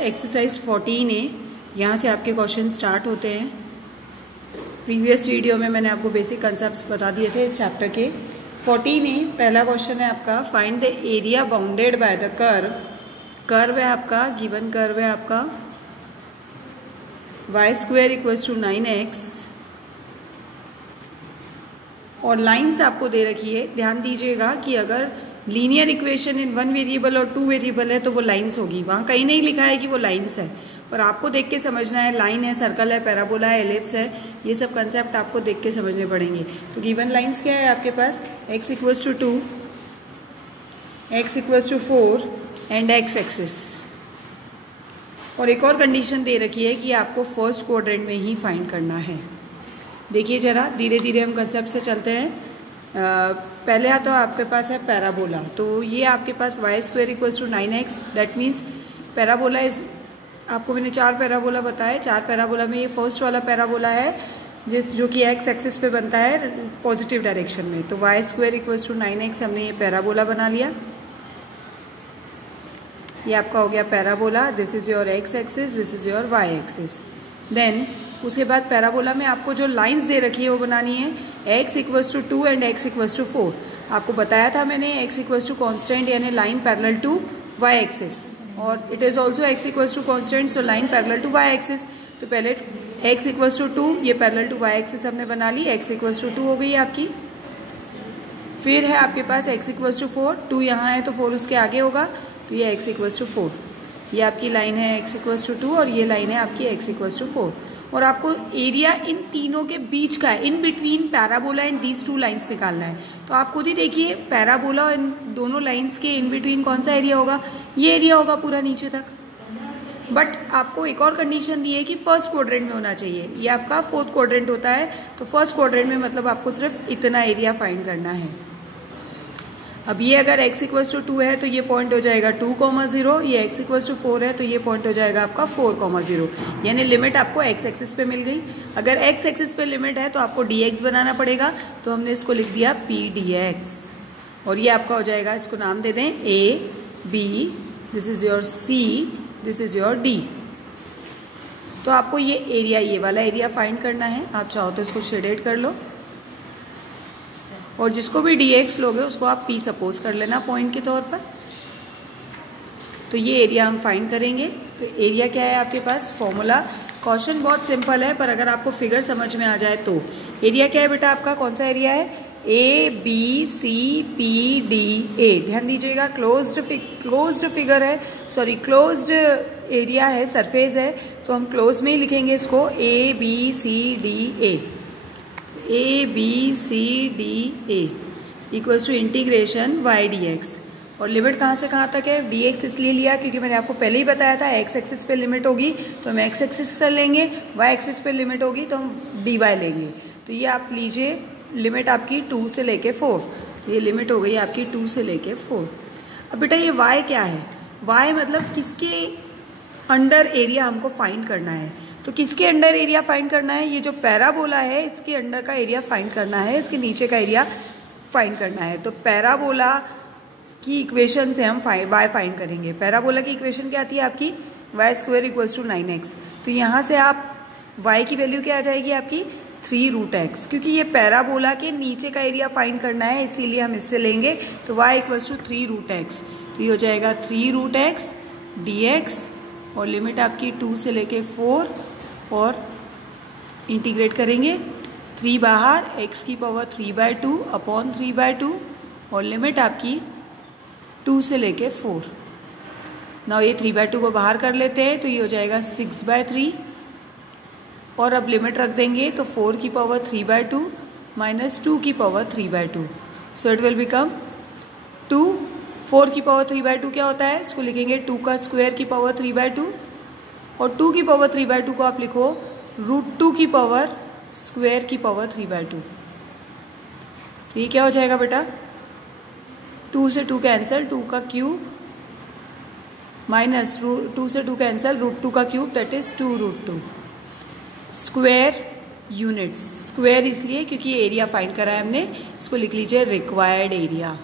Exercise 14 है। यहाँ से आपके क्वेश्चन स्टार्ट होते हैं। प्रीवियस वीडियो में मैंने आपको बेसिक कंसेप्ट्स बता दिए थे इस चैप्टर के। 14 है, पहला क्वेश्चन है आपका, find the area bounded by the curve. Curve है आपका, गिवन कर्व है आपका y² = 9x और लाइंस आपको दे रखी है। ध्यान दीजिएगा कि अगर लीनियर इक्वेशन इन 1 वेरिएबल और 2 वेरिएबल है तो वो लाइंस होगी। वहां कहीं नहीं लिखा है कि वो लाइंस है, पर आपको देख के समझना है। लाइन है, सर्कल है, पैराबोला है, एलिप्स है, ये सब कंसेप्ट आपको देख के समझने पड़ेंगे। तो गिवन लाइंस क्या है आपके पास? x = 2, x = 4 and x axis. और एक और कंडीशन दे रखी है कि आपको फर्स्ट क्वाड्रेंट में ही फाइंड करना है। देखिए जरा, धीरे धीरे हम कंसेप्ट से चलते हैं। पहले तो आपके पास है पैराबोला। तो ये आपके पास y² = 9x, that means parabola is, आपको मैंने 4 पैराबोला बताया। 4 पैराबोला में ये फर्स्ट वाला पैराबोला है जो कि x एक्सिस पे बनता है पॉजिटिव डायरेक्शन में। तो y² = 9x हमने ये पैराबोला बना लिया। ये आपका हो गया parabola. This is your x axis, this is your y axis. Then उसके बाद पैराबोला में आपको जो लाइंस दे रखी है वो बनानी है। x = 2 and x = 4। आपको बताया था मैंने x = कांस्टेंट यानी line parallel to y axis, और it is also x = constant, so line parallel to y axis. तो पहले x = 2, ये पैरेलल टू y एक्सिस हमने बना ली। x = 2 हो गई आपकी। फिर है आपके पास x = 4, 2 यहाँ है तो 4 उसके आगे होगा, तो ये x = 4। ये आपकी लाइन है x = 2 और ये लाइन है आपकी x = 4। और आपको एरिया इन तीनों के बीच का है, in between parabola and these 2 lines निकालना है। तो आप खुद ही देखिए, पैराबोला और इन दोनों लाइंस के इन बिटवीन कौन सा एरिया होगा? ये एरिया होगा पूरा नीचे तक। बट आपको एक और कंडीशन दी है कि फर्स्ट क्वाड्रेंट में होना चाहिए। ये आपका 4th क्वाड्रेंट होता है, तो फर्स्ट क्वाड्रेंट में मतलब आपको सिर्फ इतना एरिया फाइंड करना है। अब ये अगर x = 2 है तो ये पॉइंट हो जाएगा 2, 0। ये x = 4 है तो ये पॉइंट हो जाएगा आपका 4, 0। यानी लिमिट आपको x एक्सिस पे मिल गई। अगर x एक्सिस पे लिमिट है तो आपको dx बनाना पड़ेगा, तो हमने इसको लिख दिया p dx। और ये आपका हो जाएगा, इसको नाम दे दें a b, this is your c, this is your d। तो आपको ये एरिया, ये वाला एरिया फाइंड करना है। आप चाहो तो इसको शेडेड कर लो, और जिसको भी dx लोगे उसको आप p सपोज कर लेना पॉइंट के तौर पर। तो ये एरिया हम फाइंड करेंगे। तो एरिया क्या है आपके पास? फॉर्मूला। क्वेश्चन बहुत सिंपल है, पर अगर आपको फिगर समझ में आ जाए तो। एरिया क्या है बेटा आपका? कौन सा एरिया है? a b c p d a। ध्यान दीजिएगा, क्लोज्ड फिगर है, सॉरी क्लोज्ड एरिया है, सरफेस है, तो हम क्लोज में ही लिखेंगे इसको a b c d a। a b c d a = integration y dx। और लिमिट कहाँ से कहाँ तक है? dx इसलिए लिया क्योंकि मैंने आपको पहले ही बताया था x एक्सिस पे लिमिट होगी तो हम x एक्सिस से लेंगे, y एक्सिस पे लिमिट होगी तो हम dy लेंगे। तो ये आप लीजिए, लिमिट आपकी 2 से लेके 4। तो ये लिमिट हो गई आपकी 2 से लेके 4। अब बेटा ये y क्या है? y मतलब किसके अंडर एरिया हमको फाइंड करना है। तो किसके अंडर एरिया फाइंड करना है? ये जो पैराबोला है इसके अंडर का एरिया फाइंड करना है, इसके नीचे का एरिया फाइंड करना है। तो पैराबोला की इक्वेशन से हम y फाइंड करेंगे। पैराबोला की इक्वेशन क्या आती है आपकी? y² = 9x। तो यहाँ से आप y की वैल्यू क्या आ जाएगी आपकी? 3√x, क्योंकि ये पैराबोला के नीचे का एरिया फाइंड करना है इसीलिए हम इससे लेंगे। तो y = 3√x। तो ये हो जाएगा 3√x dx, और लिमिट आपकी 2 से लेके 4, और इंटीग्रेट करेंगे 3 बाहर, x³ 3/2 अपॉन 3/2, और लिमिट आपकी 2 से लेके 4। नाउ ये 3/2 को बाहर कर लेते हैं तो ये हो जाएगा 6/3, और अब लिमिट रख देंगे तो 4³ 3/2 minus 2³ 3/2, so it will become 2। 4³ 3/2 क्या होता है? इसको लिखेंगे 2 का स्क्वायर की पावर 3/2, और 2³ 3/2 को आप लिखो √2 की पावर स्क्वायर की पावर 3/2। तो ये क्या हो जाएगा बेटा? 2 से 2 कैंसल, 2 का क्यूब माइनस 2 से 2 कैंसल, √2 का cube, that is 2√2। Square units, square इसलिए क्योंकि एरिया फाइंड करा है हमने। इसको लिख लीजिए रिक्वायर्ड एरिया।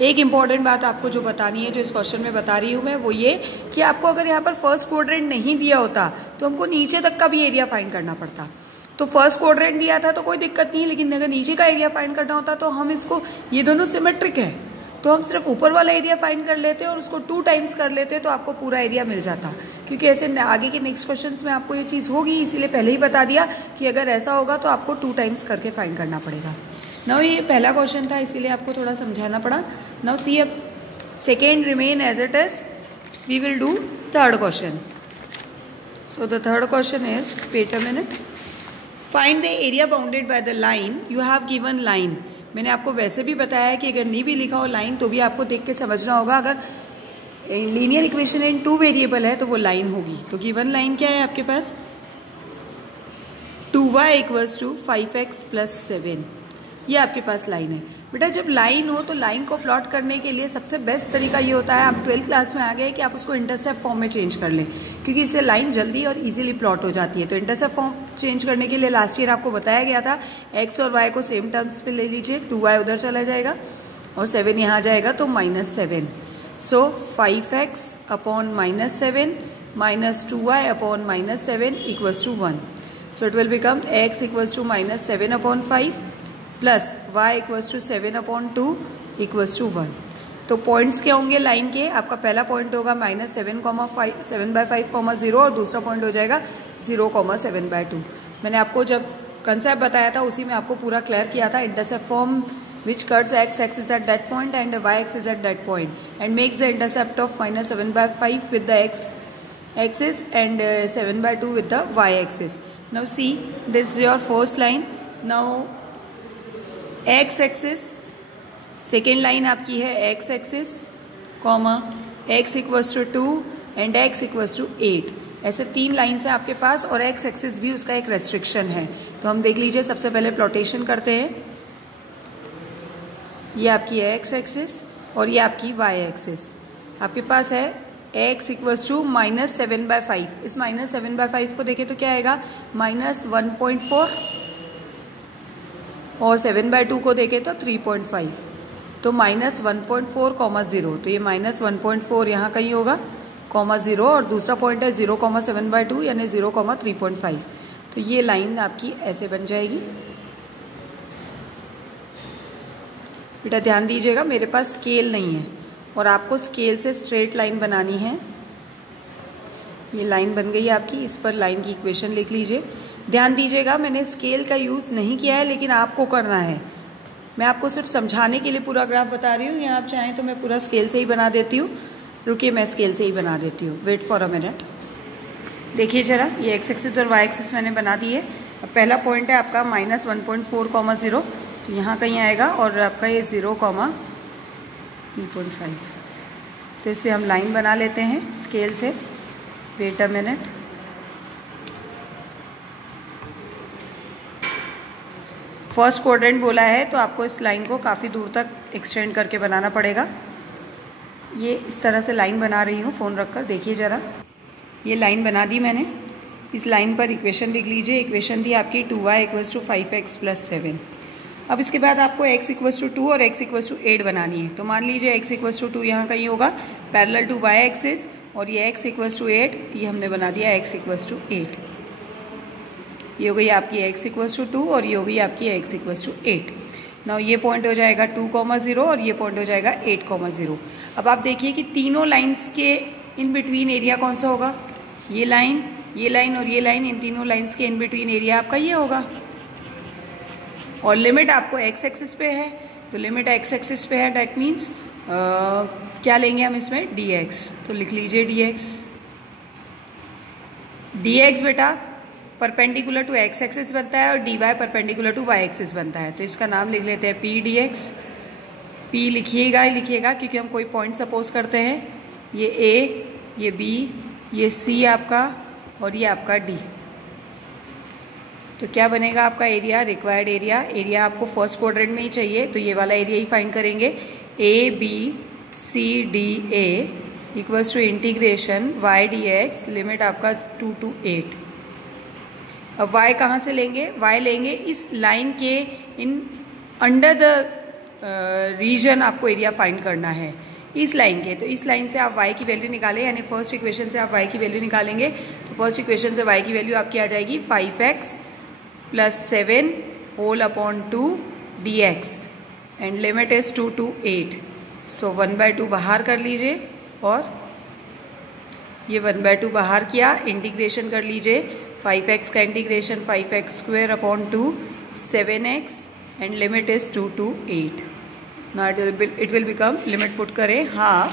एक इम्पॉर्टेंट बात आपको जो बतानी है, जो इस क्वेश्चन में बता रही हूँ मैं, वो ये कि आपको अगर यहाँ पर फर्स्ट क्वाड्रेंट नहीं दिया होता तो हमको नीचे तक का भी एरिया फाइंड करना पड़ता। तो फर्स्ट क्वाड्रेंट दिया था तो कोई दिक्कत नहीं, लेकिन अगर नीचे का एरिया फाइंड करना होता तो हम इसको, ये दोनों सिमेट्रिक है तो हम सिर्फ ऊपर वाला एरिया फाइंड कर लेते और उसको 2 टाइम्स कर लेते तो आपको पूरा एरिया मिल जाता। क्योंकि ऐसे आगे के नेक्स्ट क्वेश्चंस में आपको ये चीज़ होगी, इसीलिए पहले ही बता दिया कि अगर ऐसा होगा तो आपको 2 टाइम्स करके फाइंड करना पड़ेगा। नाउ ये पहला क्वेश्चन था, इसीलिए आपको थोड़ा समझाना पड़ा। नाउ सी अब second remain as it is, we will do third question. So the third question is, wait a minute, find the area bounded by the line you have given line. मैंने आपको वैसे भी बताया है कि अगर नहीं भी लिखा हो लाइन तो भी आपको देख के समझना होगा। अगर लीनियर इक्वेशन इन 2 वेरिएबल है तो वो लाइन होगी। तो गिवन लाइन क्या है आपके पास, 2y = 5x + 7, ये आपके पास लाइन है। बेटा जब लाइन हो तो लाइन को प्लॉट करने के लिए सबसे बेस्ट तरीका ये होता है, आप 12th क्लास में आ गए, कि आप उसको इंटरसेप्ट फॉर्म में चेंज कर लें, क्योंकि इससे लाइन जल्दी और इजीली प्लॉट हो जाती है। तो इंटरसेप्ट फॉर्म चेंज करने के लिए लास्ट ईयर आपको बताया गया था, x और y को सेम टर्म्स पे ले लीजिए, 2y उधर चला जाएगा और 7 यहाँ जाएगा तो -7। सो 5x / -7 - 2y / -7 = 1। So it will become x = -7/5 plus y = 7/2 = 1। तो पॉइंट्स क्या होंगे लाइन के, आपका पहला पॉइंट होगा -7/5, 0 और दूसरा पॉइंट हो जाएगा 0,7/2। मैंने आपको जब कंसेप्ट बताया था उसी में आपको पूरा क्लियर किया था। Intercept form which cuts x axis at that point and y axis at that point and makes the intercept of -7/5 with the x axis and 7/2 with the y axis. Now see, this is your first line. Now x axis, second line आपकी है x axis, comma x = 2 and x = 8। ऐसे 3 lines हैं आपके पास और x axis भी उसका एक restriction है। तो हम देख लीजिए, सबसे पहले प्लॉटेशन करते हैं। ये आपकी है x एक्सिस और ये आपकी y एक्सिस। आपके पास है x = -7/5। इस -7/5 को देखें तो क्या आएगा, -1.4 और 7/2 को देखें तो 3.5, तो -1.4, 0। तो ये -1.4 यहाँ कहीं होगा, 0 और दूसरा पॉइंट है 0,7/2 यानी 0,3.5। तो ये लाइन आपकी ऐसे बन जाएगी। बेटा ध्यान दीजिएगा, मेरे पास स्केल नहीं है और आपको स्केल से स्ट्रेट लाइन बनानी है। ये लाइन बन गई आपकी, इस पर लाइन की इक्वेशन लिख लीजिए। ध्यान दीजिएगा, मैंने स्केल का यूज़ नहीं किया है, लेकिन आपको करना है। मैं आपको सिर्फ समझाने के लिए पूरा ग्राफ बता रही हूँ, या आप चाहें तो मैं पूरा स्केल से ही बना देती हूँ। रुकिए, मैं स्केल से ही बना देती हूँ, वेट फॉर अ मिनट। देखिए जरा, ये x एक्सिस और y एक्सिस मैंने बना दी है। अब पहला पॉइंट है आपका -1.4, 0, तो यहाँ कहीं आएगा और आपका ये 0,3.5। तो इससे हम लाइन बना लेते हैं स्केल से। Wait a minute, first quadrant बोला है तो आपको इस लाइन को काफ़ी दूर तक एक्सटेंड करके बनाना पड़ेगा। ये इस तरह से लाइन बना रही हूँ फ़ोन रखकर, देखिए ज़रा, ये लाइन बना दी मैंने। इस लाइन पर इक्वेशन लिख लीजिए। इक्वेशन थी आपकी 2y = 5x + 7। अब इसके बाद आपको x = 2 और x = 8 बनानी है। तो मान लीजिए x = 2 यहाँ कहीं होगा पैरेलल टू y एक्सिस, और ये x = 8, ये हमने बना दिया x = 8। ये हो गई आपकी x = 2 और ये हो गई आपकी x = 8। नाउ ये पॉइंट हो जाएगा 2,0 और ये पॉइंट हो जाएगा 8,0। अब आप देखिए कि तीनों लाइंस के इन बिटवीन एरिया कौन सा होगा, ये लाइन और ये लाइन, इन तीनों लाइंस के इन बिटवीन एरिया आपका ये होगा। और लिमिट आपको x एक्सिस पे है, तो लिमिट x एक्सिस पे है, डैट मीन्स क्या लेंगे हम इसमें, dx। तो लिख लीजिए dx बेटा परपेंडिकुलर टू x एक्सिस बनता है और dy perpendicular to y axis बनता है। तो इसका नाम लिख लेते हैं p dx। p लिखिएगा ही लिखिएगा, क्योंकि हम कोई पॉइंट सपोज करते हैं, ये a, ये b, ये c आपका और ये आपका d। तो क्या बनेगा आपका एरिया, रिक्वायर्ड एरिया। एरिया आपको फर्स्ट क्वाड्रेंट में ही चाहिए, तो ये वाला एरिया ही फाइंड करेंगे। a b c d a = integration y dx, limit आपका 2 to 8। अब y कहाँ से लेंगे, y लेंगे इस लाइन के इन अंडर द रीजन आपको एरिया फाइंड करना है इस लाइन के। तो इस लाइन से आप y की वैल्यू निकालें, यानी फर्स्ट इक्वेशन से आप y की वैल्यू निकालेंगे। तो फर्स्ट इक्वेशन से y की वैल्यू आपकी आ जाएगी 5x + 7 whole upon 2 dx and limit is 2 to 8। So 1/2 बाहर कर लीजिए और ये 1/2 बाहर किया, इंटीग्रेशन कर लीजिए। 5x का integration 5x² upon 2 7x and limit is 2 to 8। Now it will become, limit put करें, हाफ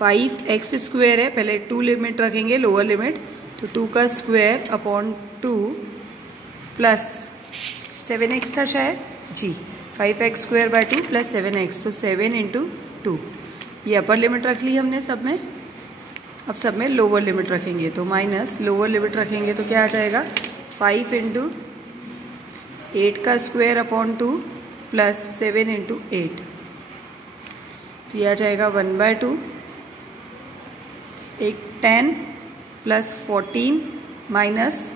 5x² है, पहले 2 लिमिट रखेंगे लोअर लिमिट, तो 2 का स्क्वायर अपॉन 2 प्लस 7x था शायद जी, 5x² / 2 + 7x, तो 7 × 2। ये अपर लिमिट रख ली हमने सब में। अब सब में लोअर लिमिट रखेंगे, तो माइनस लोअर लिमिट रखेंगे तो क्या आ जाएगा 5 × 8 का स्क्वायर अपॉन 2 प्लस 7 × 8, तो ये आ जाएगा 1/2, एक 10 प्लस 14 माइनस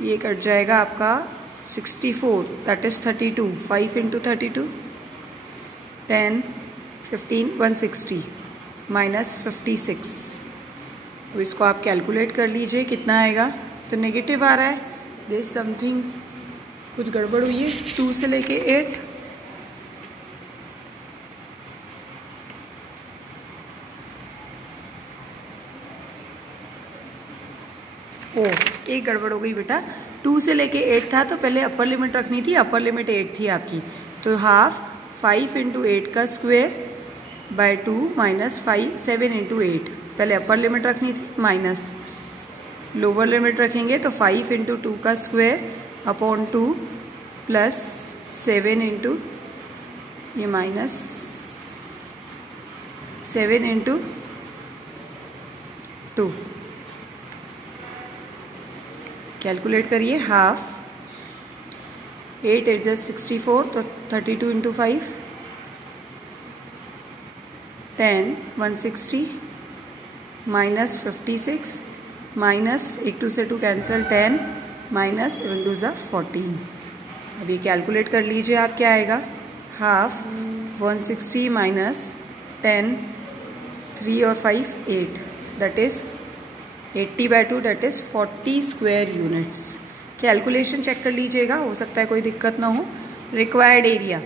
ये कट जाएगा आपका 64, दैट इज 32, 5 × 32 10 15 160 माइनस 56। तो इसको आप कैलकुलेट कर लीजिए कितना आएगा। तो नेगेटिव आ रहा है, दिस समथिंग, कुछ गड़बड़ हुई है। 2 से लेके 8, एक गड़बड़ हो गई बेटा। 2 से लेके 8 था तो पहले अपर लिमिट रखनी थी, अपर लिमिट 8 थी आपकी, तो हाफ 5 × 8 का स्क्वायर बाय 2 माइनस 7 × 8, पहले अपर लिमिट रखनी थी, माइनस लोअर लिमिट रखेंगे तो 5 × 2 का स्क्वायर अपॉन 2 प्लस 7 × ये माइनस 7 × 2, कैलकुलेट करिए। हाफ 8 × 8 = 64, तो 32 × 5 10 160 माइनस 56 माइनस 1 2 से 2 कैंसिल 10 माइनस 7 2 = 14। अभी कैलकुलेट कर लीजिए आप क्या आएगा। हाफ 160 माइनस 10 3 और 5 8, that is 80/2, that is 40 square units. Calculation check कर लीजिएगा, हो सकता है कोई दिक्कत ना हो। Required area